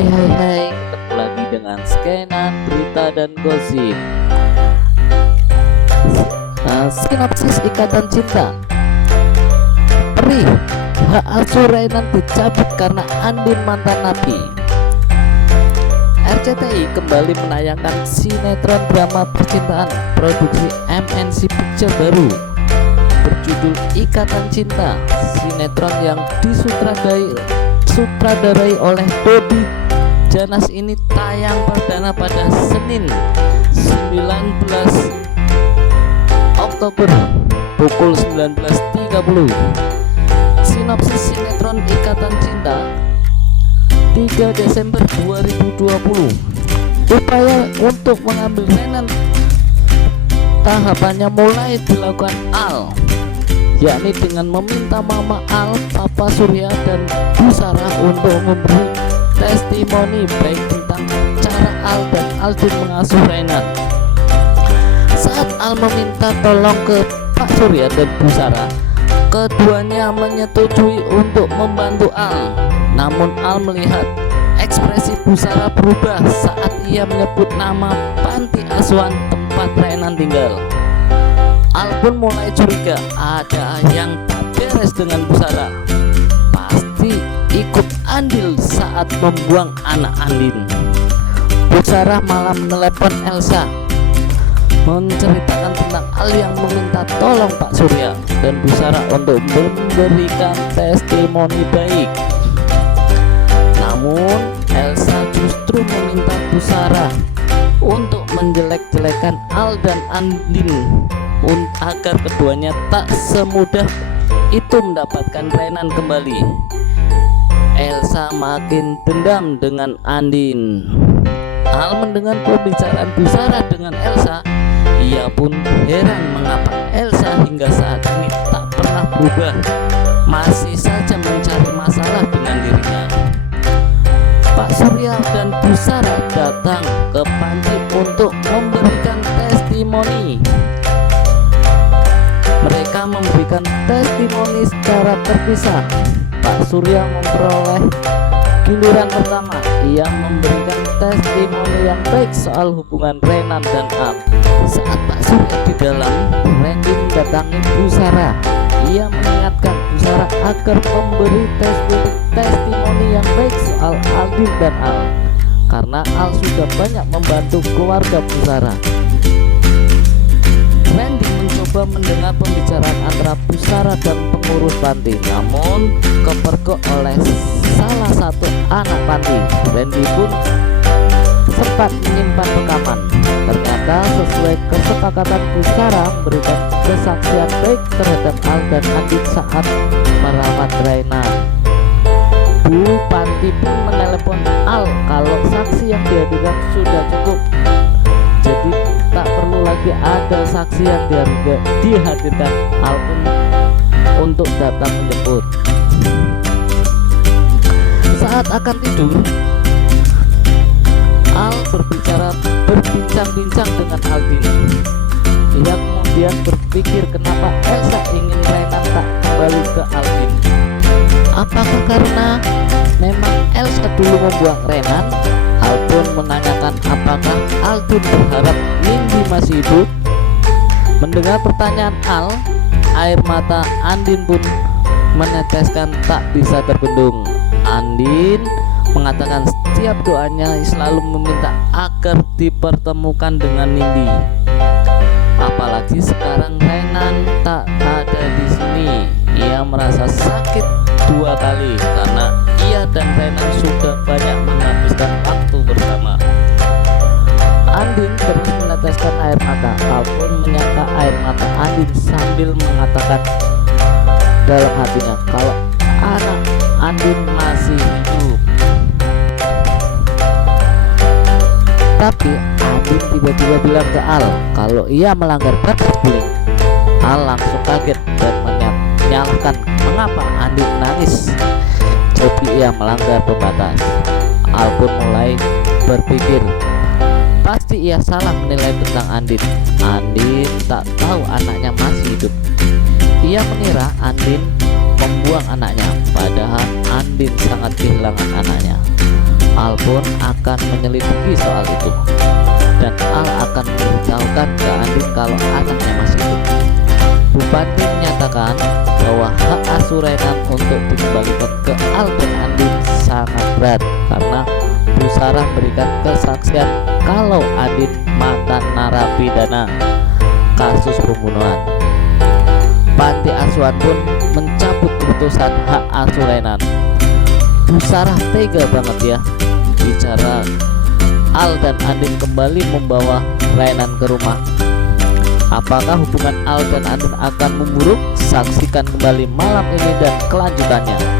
Hai, ketemu lagi dengan skenan berita dan gosip. Sinopsis Ikatan Cinta. Perih, hak asuh Rainan dicabut karena andin mantan napi. RCTI kembali menayangkan sinetron drama percintaan produksi MNC Picture baru berjudul Ikatan Cinta. Sinetron yang disutradarai oleh Dodi Janas ini tayang perdana pada Senin 19 Oktober pukul 19.30. Sinopsis sinetron Ikatan Cinta 3 Desember 2020. Upaya untuk mengambil Rainan tahapannya mulai dilakukan Al, yakni dengan meminta Mama Al, Papa Surya dan Bu Sarah untuk memberi testimoni baik tentang cara Al dan Aldin mengasuh Rainan. Saat Al meminta tolong ke Pak Surya dan Bu Sarah, keduanya menyetujui untuk membantu Al. Namun Al melihat ekspresi Bu Sarah berubah saat ia menyebut nama panti asuhan tempat Rainan tinggal. Al pun mulai curiga ada yang tak beres dengan Bu Sarah. Pasti ikut andil saat membuang anak Andin. Bu Sarah malah menelepon Elsa menceritakan tentang Al yang meminta tolong Pak Surya dan Bu Sarah untuk memberikan testimoni baik. Namun Elsa justru meminta Bu Sarah untuk menjelek-jelekan Al dan Andin agar keduanya tak semudah itu mendapatkan Rainan kembali. Elsa makin dendam dengan Andin. Al mendengar pembicaraan Bu Sarah dengan Elsa, ia pun heran mengapa Elsa hingga saat ini tak pernah berubah, masih saja mencari masalah dengan dirinya. Pak Surya dan Bu Sarah datang ke panti untuk memberikan testimoni. Mereka memberikan testimoni secara terpisah. Pak Surya memperoleh giliran pertama. Ia memberikan testimoni yang baik soal hubungan Rainan dan Al. Saat Pak Surya di dalam, Randy mendatangi Bu Sarah. Ia mengingatkan Bu Sarah agar memberi testimoni yang baik soal Aldin dan Al, karena Al sudah banyak membantu keluarga Bu Sarah. Randy mencoba mendengar pembicaraan antara Bu Sarah dan pengurus panti, namun kepergok oleh salah satu anak panti. Randy pun sempat menyimpan rekaman. Ternyata sesuai kesepakatan Bu Sarah memberikan kesaksian baik terhadap Al dan Andin saat merawat Rainan. Bu panti pun menelepon Al kalau saksi yang dihadirkan sudah cukup, jadi tak perlu lagi ada saksi yang dihadirkan. Al pun untuk datang menjemput. Saat akan tidur, Al berbincang-bincang dengan Aldin. Ia kemudian berpikir kenapa Elsa ingin Rainan tak kembali ke Aldin. Apakah karena memang Elsa dulu membuang Rainan? Al pun menanyakan apakah Aldin berharap Nindi masih hidup. Mendengar pertanyaan Al, air mata Andin pun meneteskan tak bisa terbendung. Andin mengatakan setiap doanya selalu meminta agar dipertemukan dengan Nindi. Apalagi sekarang Rainan tak ada di sini. Ia merasa sakit dua kali karena ia dan Rainan sudah banyak menghabiskan waktu bersama. Andin terus meneteskan air mata. Al pun menyangka air mata Andin sambil mengatakan dalam hatinya kalau anak Andin masih hidup. Tapi Andin tiba-tiba bilang ke Al kalau ia melanggar batas bullying. Al langsung kaget dan menyalahkan mengapa Andin menangis. Jadi ia melanggar pembatas. Al pun mulai berpikir pasti ia salah menilai tentang Andin. Andin tak tahu anaknya masih hidup. Ia mengira Andin membuang anaknya, padahal Andin sangat kehilangan anaknya. Al pun akan menyelidiki soal itu, dan Al akan memberitahukan ke Andin kalau anaknya masih hidup. Bupati menyatakan bahwa hak asuh Rainan untuk dikembalikan ke Al dan Andin sangat berat karena Bu Sarah berikan kesaksian kalau Andin mantan narapidana kasus pembunuhan. Panti asuhan pun mencabut keputusan hak asuh Rainan. Bu Sarah tega banget ya, bicara Al dan Andin kembali membawa Rainan ke rumah. Apakah hubungan Al dan Andin akan memburuk? Saksikan kembali malam ini dan kelanjutannya.